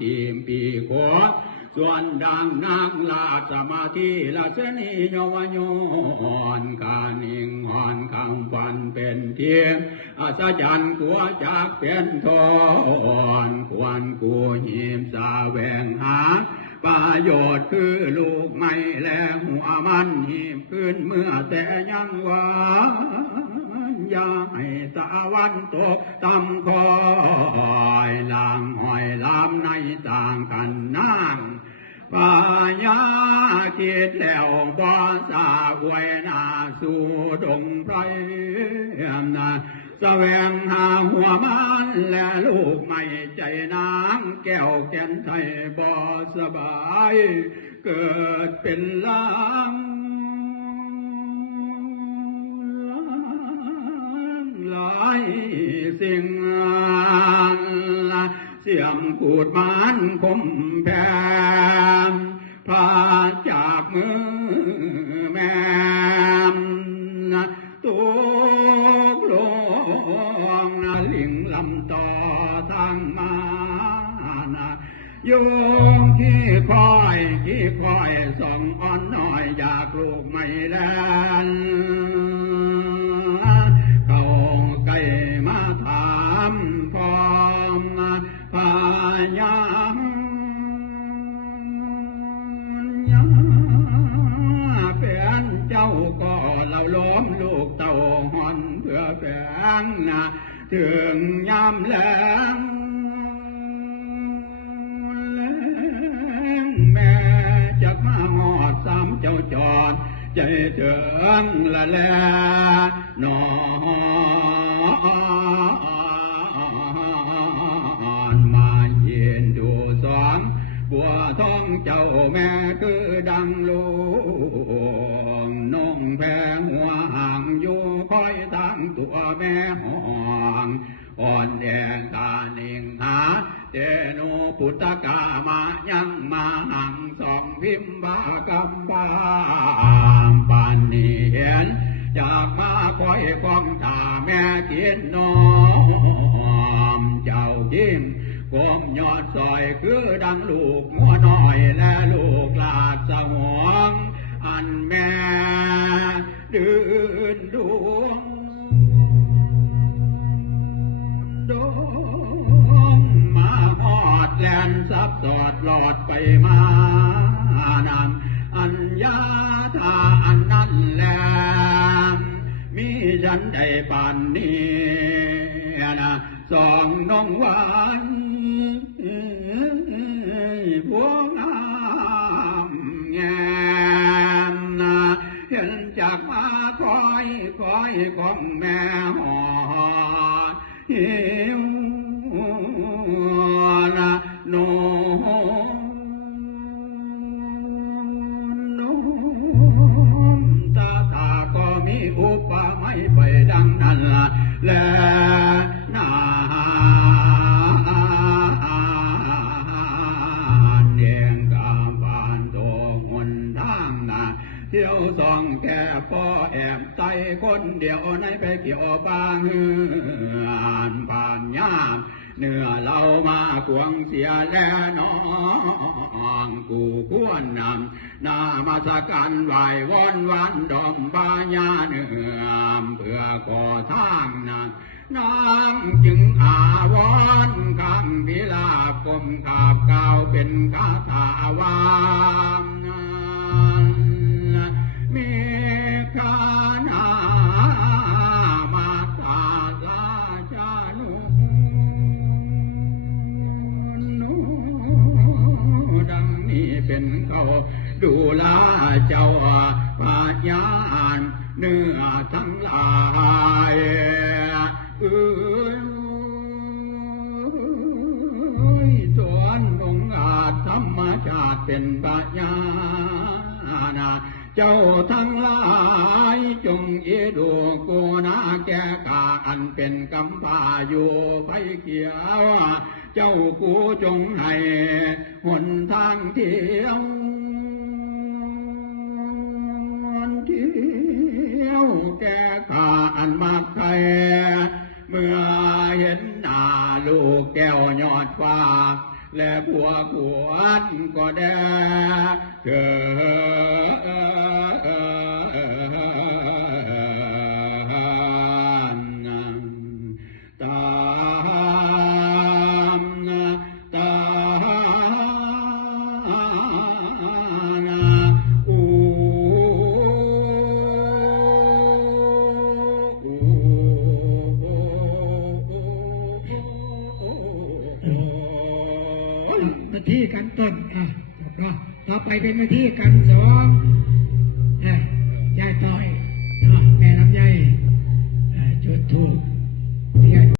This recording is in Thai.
ทีมปีโขส่วนดังนางลาสมาธิลาชนีโยวโยนกานิงหอนคำฟันเป็นเทียมอาสจันกัวจากเป็นทอนควรกูหิมสาแวงหาประโยชน์คือลูกไม่แลหัวมันหิมขึ้นเมื่อแต่ยังหวานอย่าให้ตะวันตกตำคอยลางหอยลามในต่างกันนางปายาคิดแล้วบ่สาหวยนาสู่ดงไพรนาแสวงหาหัวมันและลูกไม่ใจนางแก้วแก่นไทยบ่สบายเกิดเป็นลางหลายสิ่งเสียมขูดมันคมแผนพาจากมือแม่ตุกลงลิงลำต่อทางมาโยงที่คอยส่องอ่อนน้อยอยากลูกไม่แลนเขาไก่มาถามพร้อมพายามเป็นเจ้าก็เราล้อมลูกเต่าหอนเพื่อแฝงถึงยามแลงแม่จะมาหอดสามเจ้าจอดใจเถิงละแลนอนมาเย็นดูสอนบัวท้องเจ้าแม่คือดังลูกน้องแพงหัวห่างอยู่คอยตั้งตัวแม่ห้องอ่อนแดงตาเน่งหาเจโนพุทธกามายังมาหังสองพิมบากำบามปานนี้เห็นจากมาคอยความตาแม่กินนอมเจ้าจิ้มก้มยอดซอยคือดังลูกงัวน้อยและลูกลาดสวงอันแม่ดื้อดวงดงมาหอดแลนซับสอดหลอดไปมานำอัญญาธาอันนั้นแลมีฉันได้ปานนี้นะสองน้องหวานพวงงามแงมเห็นจากมาคอยของแม่หอหิวโนตาก็มีอุปไม่ไปดังนั้นและนาเดียงกามผ่านโตหนทางเที่ยวส่องแก่พ่อแอบไตคนเดียวในไปเกี่ยวบางผ่านยามเนื้อเรามากวงเสียแล้วน้องกูควรนำนามาสกันไหววันดอมบาญาเนื้อเพื่อก่อทางนั้นน้ำจึงอาวรคำพิลาปมขาบเก่าเป็นคาถาวามมีคานามาตาลาชานุดังนี้เป็นเขาดูลาเจ้าพระญาณเนื้อทั้งหลายสวนองค์อาจธรรมชาติเป็นปัญญาเจ้าทั้งหลายจงเอดูโกนาแก่กาอันเป็นกำพาอยู่ไฟเขียวเจ้ากูจงให้หนทางเที่ยวแก่ข้าอันมากใครเมื่อเห็นหน้าลูกแก้วยอดฟ้า และผัวขวดก็ได้เถิดตามตาอูวิธีกันต้นต่อไปเป็นวิธีกันสองยายต่อยแม่ลำไยจุดธูป